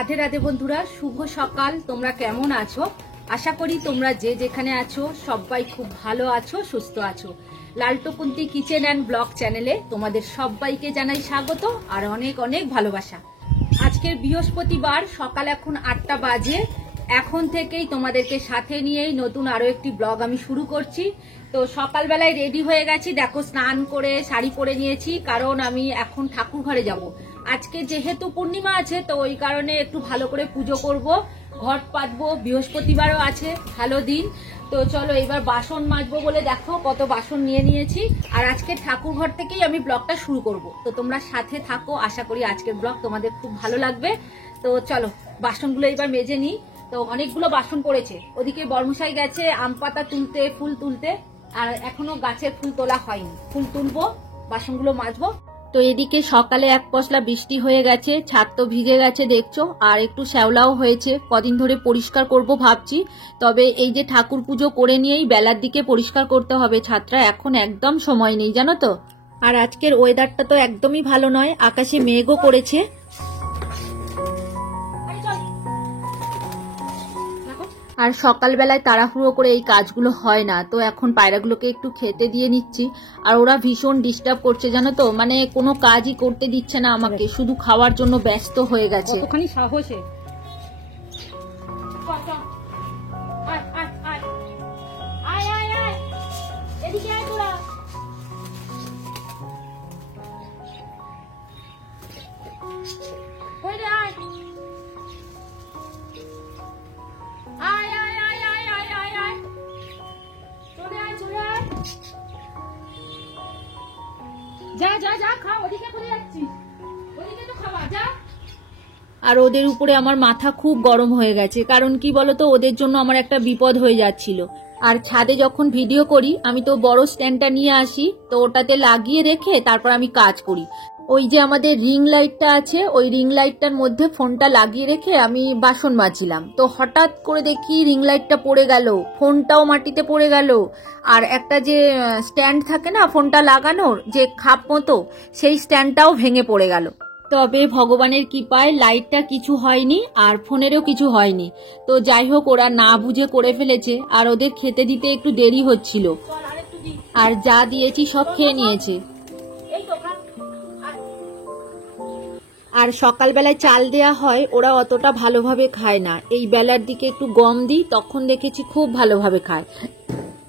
রাধে রাধে বন্ধুরা, শুভ সকাল। তোমরা কেমন আছো? আশা করি তোমরা যে যেখানে আছো সবাই খুব ভালো আছো, সুস্থ আছো। লালটুকুন্তি কিচেন অ্যান্ড ব্লগ চ্যানেলে তোমাদের সবাইকে জানাই স্বাগত আর অনেক অনেক ভালোবাসা। আজকের বৃহস্পতিবার, সকাল এখন 8টা বাজে। এখন থেকেই তোমাদেরকে সাথে নিয়েই নতুন আরো একটি ব্লগ আমি শুরু করছি। তো সকালবেলায় রেডি হয়ে গেছি, দেখো স্নান করে শাড়ি পরে নিয়েছি, কারণ আমি এখন ঠাকুর ঘরে যাব। আজকে যেহেতু পূর্ণিমা আছে, তো ওই কারণে একটু ভালো করে পুজো করব, ঘট পাতবো, বৃহস্পতিবারও আছে, ভালো দিন। তো চলো এবার বাসন মাজবো বলে দেখো কত বাসন নিয়ে নিয়েছি। আর আজকে ঠাকুর ঘর থেকেই আমি ব্লগটা শুরু করব। তো তোমরা সাথে থাকো, আশা করি আজকের ব্লগ তোমাদের খুব ভালো লাগবে। তো চলো বাসনগুলো এবার মেজে নিই। তো অনেকগুলো বাসন পড়েছে, ওদিকে বর্মশাই গেছে আম পাতা তুলতে, ফুল তুলতে, আর এখনো গাছের ফুল তোলা হয়নি। ফুল তুলবো, বাসনগুলো মাজবো। তো এদিকে সকালে এক পশলা বৃষ্টি হয়ে গেছে, ছাদ তো ভিজে গেছে দেখছো, আর একটু শ্যাওলাও হয়েছে। কদিন ধরে পরিষ্কার করব ভাবছি, তবে এই যে ঠাকুর পুজো করে নিয়েই বেলার দিকে পরিষ্কার করতে হবে ছাদটা, এখন একদম সময় নেই জানো তো। আর আজকের ওয়েদারটা তো একদমই ভালো নয়, আকাশে মেঘও করেছে। আর সকালবেলায় তাড়াহুড়ো করে এই কাজগুলো হয় না, তো এখন পায়রাগুলোকে একটু খেতে দিয়ে নিচ্ছি। আর ওরা ভীষণ ডিস্টার্ব করছে জানো তো, মানে কোনো কাজই করতে দিচ্ছে না আমাকে, শুধু খাওয়ার জন্য ব্যস্ত হয়ে গেছে। কতখানি সাহসে যা যা যা খা, ওদিকে কোথায় যাচ্ছিস? ওদিকে তো খাওয়া, যা। আর ওদের উপরে আমার মাথা খুব গরম হয়ে গেছে, কারণ কি বলতো, ওদের জন্য আমার একটা বিপদ হয়ে যাচ্ছিল। আর ছাদে যখন ভিডিও করি আমি তো বড় স্ট্যান্ডটা নিয়ে আসি, তো ওটাতে লাগিয়ে রেখে তারপর আমি কাজ করি। ওই যে আমাদের রিং লাইটটা আছে, ওই রিং লাইটটার মধ্যে ফোনটা লাগিয়ে রেখে আমি বাসন মাজছিলাম, তো হঠাৎ করে দেখি রিং লাইটটা পড়ে গেল, ফোনটাও মাটিতে পড়ে গেল। আর একটা যে স্ট্যান্ড থাকে না ফোনটা লাগানোর, যে খাপ মতো, সেই স্ট্যান্ডটাও ভেঙে পড়ে গেল। তবে ভগবানের কৃপায় লাইটটা কিছু হয়নি, আর ফোনেরও কিছু হয়নি। তো যাই হোক, ওরা না বুঝে করে ফেলেছে, আর ওদের খেতে দিতে একটু দেরি হচ্ছিল, আর যা দিয়েছি সব খেয়ে নিয়েছে। আর সকালবেলায় চাল দেয়া হয়, ওরা অতটা ভালোভাবে খায় না। এই বেলার দিকে একটু গম দিই, তখন দেখেছি খুব ভালোভাবে খায়।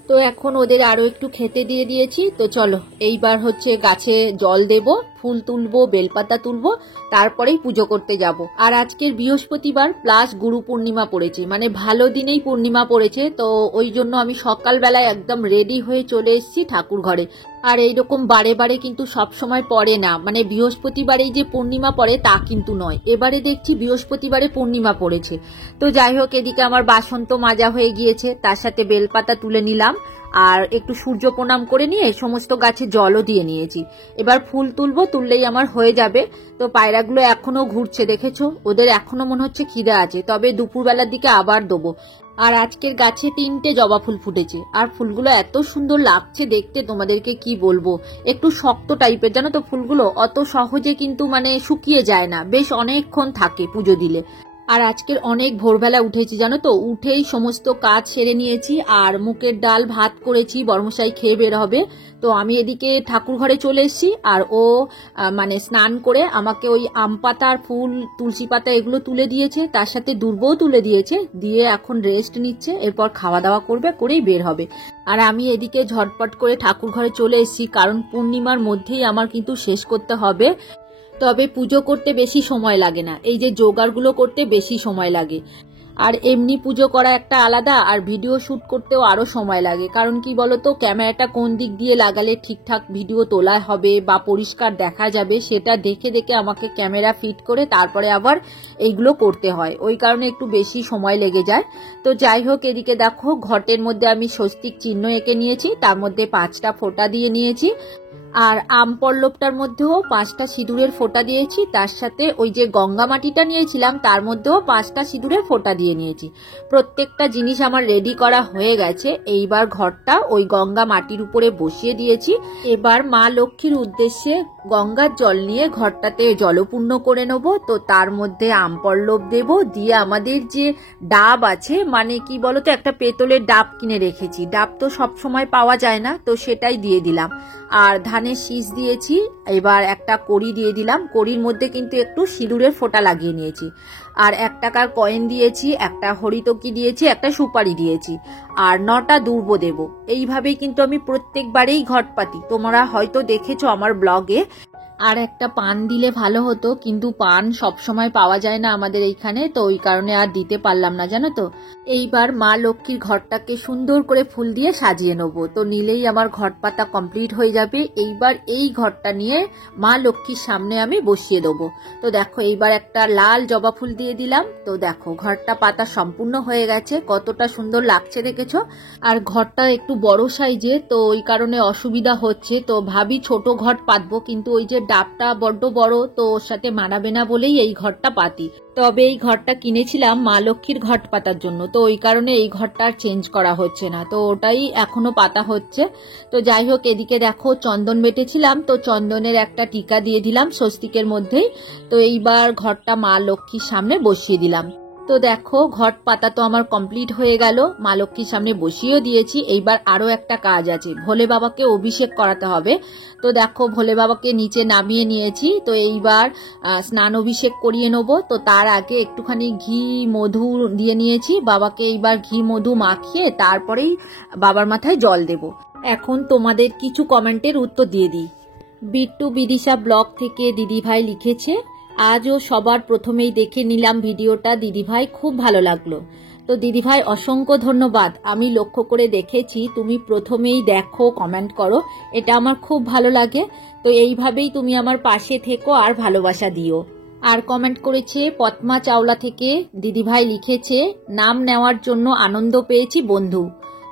তো এখন ওদের আরো একটু খেতে দিয়ে দিয়েছি। তো চলো এইবার হচ্ছে গাছে জল দেব, ফুল তুলবো, বেলপাতা তুলবো, তারপরেই পুজো করতে যাব। আর আজকের বৃহস্পতিবার প্লাস গুরু পূর্ণিমা পড়েছে, মানে ভালো দিনেই পূর্ণিমা পড়েছে। তো ওই জন্য আমি সকালবেলায় একদম রেডি হয়ে চলে এসেছি ঠাকুর ঘরে। আর এইরকম বারে বারে কিন্তু সব সময় পড়ে না, মানে বৃহস্পতিবারেই যে পূর্ণিমা পড়ে তা কিন্তু নয়, এবারে দেখছি বৃহস্পতিবারে পূর্ণিমা পড়েছে। তো যাই হোক, এদিকে আমার বাসন তো মাজা হয়ে গিয়েছে, তার সাথে বেলপাতা তুলে নিলাম, আর একটু সূর্য প্রণাম করে নিয়ে সমস্ত গাছে জলও দিয়ে নিয়েছি। এবার ফুল তুলবো, তুললেই আমার হয়ে যাবে। তো পায়রাগুলো এখনো ঘুরছে দেখেছো, ওদের এখনো মনে হচ্ছে খিদে আছে, তবে দুপুরবেলার দিকে আবার দেবো। আর আজকের গাছে 3টে জবা ফুল ফুটেছে, আর ফুলগুলো এত সুন্দর লাগছে দেখতে, তোমাদেরকে কি বলবো। একটু শক্ত টাইপের জানো তো ফুলগুলো, অত সহজে কিন্তু মানে শুকিয়ে যায় না, বেশ অনেকক্ষণ থাকে পুজো দিলে। আর আজকের অনেক ভোরবেলা উঠেছি জানো তো, উঠেই সমস্ত কাজ সেরে নিয়েছি, আর মুগের ডাল ভাত করেছি, বর্মশাই খেয়ে বের হবে। তো আমি এদিকে ঠাকুর ঘরে চলে এসেছি, আর ও মানে স্নান করে আমাকে ওই আম পাতা আর ফুল, তুলসী পাতা এগুলো তুলে দিয়েছে, তার সাথে দুর্বও তুলে দিয়েছে, দিয়ে এখন রেস্ট নিচ্ছে, এরপর খাওয়া দাওয়া করবে, করেই বের হবে। আর আমি এদিকে ঝটপট করে ঠাকুর ঘরে চলে এসেছি, কারণ পূর্ণিমার মধ্যেই আমার কিন্তু শেষ করতে হবে। তবে পুজো করতে বেশি সময় লাগে না, এই যে জোগাড়গুলো করতে বেশি সময় লাগে। আর এমনি পুজো করা একটা আলাদা, আর ভিডিও শুট করতেও আরো সময় লাগে। কারণ কি বলতো, ক্যামেরাটা কোন দিক দিয়ে লাগালে ঠিকঠাক ভিডিও তোলা হবে বা পরিষ্কার দেখা যাবে, সেটা দেখে দেখে আমাকে ক্যামেরা ফিট করে তারপরে আবার এইগুলো করতে হয়, ওই কারণে একটু বেশি সময় লেগে যায়। তো যাই হোক, এদিকে দেখো ঘটের মধ্যে আমি স্বস্তিক চিহ্ন এঁকে নিয়েছি, তার মধ্যে 5টা ফোঁটা দিয়ে নিয়েছি। আর আম পল্লবটার মধ্যেও 5টা সিঁদুরের ফোঁটা দিয়েছি, তার সাথে ওই যে গঙ্গা মাটিটা নিয়েছিলাম তার মধ্যেও 5টা সিঁদুরের ফোঁটা দিয়ে নিয়েছি। প্রত্যেকটা জিনিস আমার রেডি করা হয়ে গেছে। এইবার ঘরটা ওই গঙ্গা মাটির উপরে বসিয়ে দিয়েছি। এবার মা লক্ষ্মীর উদ্দেশ্যে গঙ্গার জল নিয়ে ঘরটাতে জলপূর্ণ করে নেব। তো তার মধ্যে আম পল্লব দেব, দিয়ে আমাদের যে ডাব আছে, মানে কি বলতো, একটা পেতলের ডাব কিনে রেখেছি, ডাব তো সব সময় পাওয়া যায় না, তো সেটাই দিয়ে দিলাম। আর ধানের শীষ দিয়েছি। এবার একটা কড়ি দিয়ে দিলাম, কড়ির মধ্যে কিন্তু একটু সিঁদুরের ফোঁটা লাগিয়ে নিয়েছি। আর 1 টাকার কয়েন দিয়েছি, একটা হরিতকি দিয়েছি, একটা সুপারি দিয়েছি, আর 9টা দুর্ব দেব। এইভাবেই কিন্তু আমি প্রত্যেকবারেই ঘট পাতি, তোমরা হয়তো দেখেছো আমার ব্লগে। আর একটা পান দিলে ভালো হতো, কিন্তু পান সব সময় পাওয়া যায় না আমাদের এইখানে, তো ওই কারণে আর দিতে পারলাম না, জানো তো। এইবার মা লক্ষ্মীর ঘরটাকে সুন্দর করে ফুল দিয়ে সাজিয়ে নেব। তো নিলেই আমার ঘট পাতা কমপ্লিট হয়ে যাবে। এইবার এই ঘরটা নিয়ে মা লক্ষ্মীর সামনে আমি বসিয়ে দেবো। তো দেখো এইবার একটা লাল জবা ফুল দিয়ে দিলাম। তো দেখো ঘরটা পাতা সম্পূর্ণ হয়ে গেছে, কতটা সুন্দর লাগছে দেখেছো। আর ঘরটা একটু বড় সাইজে, তো ওই কারণে অসুবিধা হচ্ছে। তো ভাবি ছোট ঘট পাতবো, কিন্তু ওই যে ডাবটা বড্ড বড়, তো ওর সাথে মানাবে না বলেই এই ঘরটা পাতি। তবে এই ঘরটা কিনেছিলাম মা লক্ষ্মীর ঘট পাতার জন্য, তো ওই কারণে এই ঘরটা আর চেঞ্জ করা হচ্ছে না, তো ওটাই এখনো পাতা হচ্ছে। তো যাই হোক, এদিকে দেখো চন্দন বেটেছিলাম, তো চন্দনের একটা টিকা দিয়ে দিলাম স্বস্তিকের মধ্যেই। তো এইবার ঘরটা মা লক্ষ্মীর সামনে বসিয়ে দিলাম। তো দেখো ঘট পাতা তো আমার কমপ্লিট হয়ে গেল, মা লক্ষ্মীর সামনে বসিয়েও দিয়েছি। এইবার আরো একটা কাজ আছে, ভোলে বাবাকে অভিষেক করাতে হবে। তো দেখো ভোলে বাবাকে নিচে নামিয়ে নিয়েছি। তো এইবার স্নান অভিষেক করিয়ে নেব। তো তার আগে একটুখানি ঘি মধু দিয়ে নিয়েছি, বাবাকে এইবার ঘি মধু মাখিয়ে তারপরেই বাবার মাথায় জল দেব। এখন তোমাদের কিছু কমেন্টের উত্তর দিয়ে দিই। বিট্টু বিদিশা ব্লগ থেকে দিদিভাই লিখেছে, আজও সবার প্রথমেই দেখে নিলাম ভিডিওটা, দিদিভাই খুব ভালো লাগলো। তো দিদিভাই অসংখ্য ধন্যবাদ, আমি লক্ষ্য করে দেখেছি তুমি প্রথমেই দেখো, কমেন্ট করো, এটা আমার খুব ভালো লাগে। তো এইভাবেই তুমি আমার পাশে থেকো আর ভালোবাসা দিও। আর কমেন্ট করেছে পদ্মা চাওলা থেকে, দিদিভাই লিখেছে, নাম নেওয়ার জন্য আনন্দ পেয়েছি বন্ধু।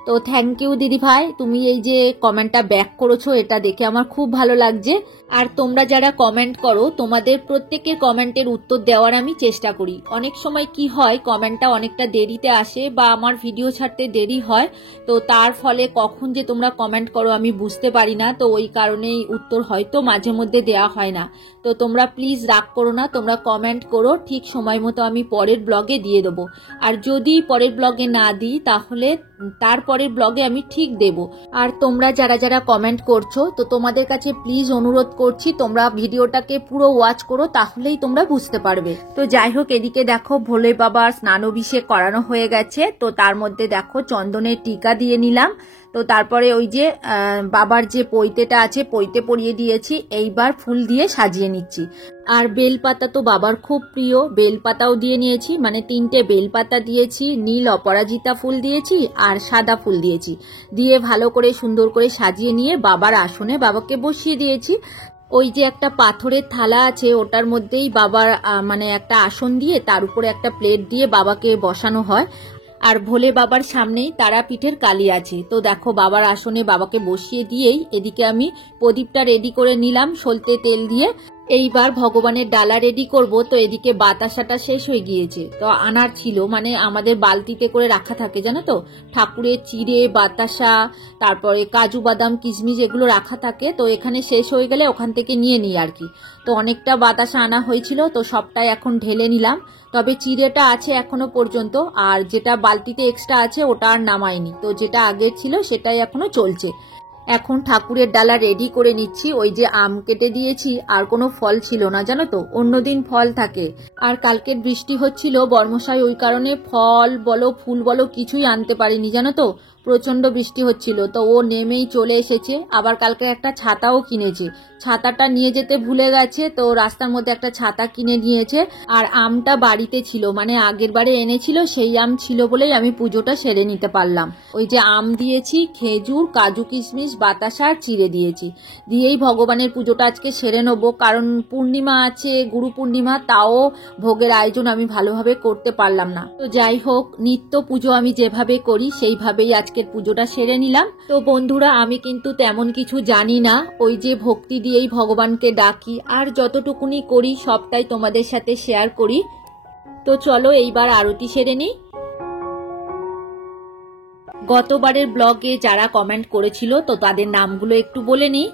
তো থ্যাংক ইউ দিদিভাই, তুমি এই যে কমেন্টটা ব্যাক করেছো, এটা দেখে আমার খুব ভালো লাগছে। আর তোমরা যারা কমেন্ট করো, তোমাদের প্রত্যেকের কমেন্টের উত্তর দেওয়ার আমি চেষ্টা করি। অনেক সময় কি হয়, কমেন্টটা অনেকটা দেরিতে আসে বা আমার ভিডিও ছাড়তে দেরি হয়, তো তার ফলে কখন যে তোমরা কমেন্ট করো আমি বুঝতে পারি না, তো ওই কারণেই উত্তর হয়তো মাঝে মধ্যে দেওয়া হয় না। তো তোমরা প্লিজ রাগ করো না, তোমরা কমেন্ট করো, ঠিক সময় মতো আমি পরের ব্লগে দিয়ে দেবো। আর যদি পরের ব্লগে না দিই, তাহলে তারপরের ব্লগে আমি ঠিক দেব। আর তোমরা যারা যারা কমেন্ট করছো, তো তোমাদের কাছে প্লিজ অনুরোধ করছি, তোমরা ভিডিওটাকে পুরো ওয়াচ করো, তাহলেই তোমরা বুঝতে পারবে। তো যাই হোক, এদিকে দেখো ভোলে বাবার স্নান অভিষেক করানো হয়ে গেছে। তো তার মধ্যে দেখো চন্দনের টিকা দিয়ে নিলাম। তো তারপরে ওই যে বাবার যে পৈতেটা আছে, পৈতে পরিয়ে দিয়েছি। এইবার ফুল দিয়ে সাজিয়ে নিচ্ছি। আর বেলপাতা তো বাবার খুব প্রিয়, বেলপাতাও দিয়ে নিয়েছি, মানে 3টে বেলপাতা দিয়েছি, নীল অপরাজিতা ফুল দিয়েছি আর সাদা ফুল দিয়েছি, দিয়ে ভালো করে সুন্দর করে সাজিয়ে নিয়ে বাবার আসনে বাবাকে বসিয়ে দিয়েছি। ওই যে একটা পাথরের থালা আছে, ওটার মধ্যেই বাবার মানে একটা আসন দিয়ে তার উপরে একটা প্লেট দিয়ে বাবাকে বসানো হয়। আর ভোলে বাবার সামনেই তারাপীঠের কালী আছে। তো দেখো বাবার আসনে বাবাকে বসিয়ে দিয়েই এদিকে আমি প্রদীপটা রেডি করে নিলাম সলতে তেল দিয়ে। এইবার ভগবানের ডালা রেডি করব। তো এদিকে বাতাসাটা শেষ হয়ে গিয়েছে, তো আনার ছিল, মানে আমাদের বালতিতে করে রাখা থাকে জানো তো, ঠাকুরের চিড়ে বাতাসা, তারপরে কাজু বাদাম কিশমিশ এগুলো রাখা থাকে। তো এখানে শেষ হয়ে গেলে ওখান থেকে নিয়ে নিই আর কি। তো অনেকটা বাতাসা আনা হয়েছিল, তো সবটাই এখন ঢেলে নিলাম। তবে চিড়েটা আছে এখনো পর্যন্ত, আর যেটা বালতিতে এক্সট্রা আছে ওটা আর নামাইনি, তো যেটা আগের ছিল সেটাই এখনো চলছে। এখন ঠাকুরের ডালা রেডি করে নিচ্ছি। ওই যে আম কেটে দিয়েছি, আর কোনো ফল ছিল না জানো তো, অন্যদিন ফল থাকে। আর কালকের বৃষ্টি হচ্ছিল বর্মশাই, ওই কারণে ফল বলো ফুল বলো কিছুই আনতে পারিনি জানো তো, প্রচন্ড বৃষ্টি হচ্ছিল। তো ও নেমেই চলে এসেছে। আবার কালকে একটা ছাতাও কিনেছে, ছাতাটা নিয়ে যেতে ভুলে গেছে, তো রাস্তার মধ্যে একটা ছাতা কিনে নিয়েছে। আর আমটা বাড়িতে ছিল, মানে আগের বারে এনেছিল, সেই আম ছিল বলেই আমি পুজোটা সেরে নিতে পারলাম। ওই যে আম দিয়েছি, খেজুর, কাজু কিশমিশ, বাতাসা আর চিড়ে দিয়েছি, দিয়েই ভগবানের পুজোটা আজকে সেরে নেবো। কারণ পূর্ণিমা আছে, গুরু পূর্ণিমা, তাও ভোগের আয়োজন আমি ভালোভাবে করতে পারলাম না। তো যাই হোক, নিত্য পুজো আমি যেভাবে করি সেইভাবেই আজকে আজকের পুজোটা সেরে নিলাম। তো বন্ধুরা, আমি কিন্তু তেমন কিছু জানি না, ওই যে ভক্তি দিয়েই ভগবানকে ডাকি, আর যতটুকুনি করি সবটাই তোমাদের সাথে শেয়ার করি। তো চলো এইবার আরতি সেরে নিই। গতবারের ব্লগে যারা কমেন্ট করেছিল তো তাদের নামগুলো একটু বলে নিই।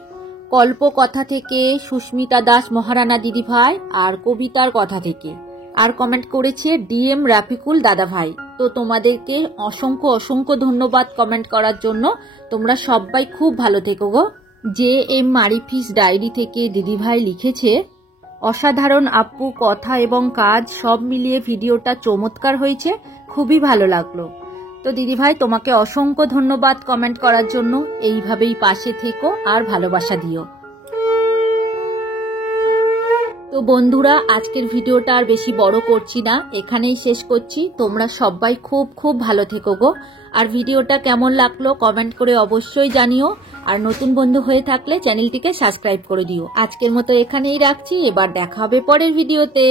কল্পকথা থেকে সুস্মিতা দাস মহারানা দিদিভাই, আর কবিতার কথা থেকে আর কমেন্ট করেছে ডিএম রাফিকুল দাদা ভাই। তো তোমাদেরকে অসংখ্য অসংখ্য ধন্যবাদ কমেন্ট করার জন্য। তোমরা সবাই খুব ভালো থেকো গো। যে এম মারিফিস ডায়েরি থেকে দিদিভাই লিখেছে, অসাধারণ আপু, কথা এবং কাজ সব মিলিয়ে ভিডিওটা চমৎকার হয়েছে, খুবই ভালো লাগলো। তো দিদিভাই তোমাকে অসংখ্য ধন্যবাদ কমেন্ট করার জন্য। এইভাবেই পাশে থেকো আর ভালোবাসা দিও। তো বন্ধুরা, আজকের ভিডিওটা আর বেশি বড় করছি না, এখানেই শেষ করছি। তোমরা সবাই খুব খুব ভালো থেকো গো। আর ভিডিওটা কেমন লাগলো কমেন্ট করে অবশ্যই জানিও। আর নতুন বন্ধু হয়ে থাকলে চ্যানেলটিকে সাবস্ক্রাইব করে দিও। আজকের মতো এখানেই রাখছি, এবার দেখা হবে পরের ভিডিওতে।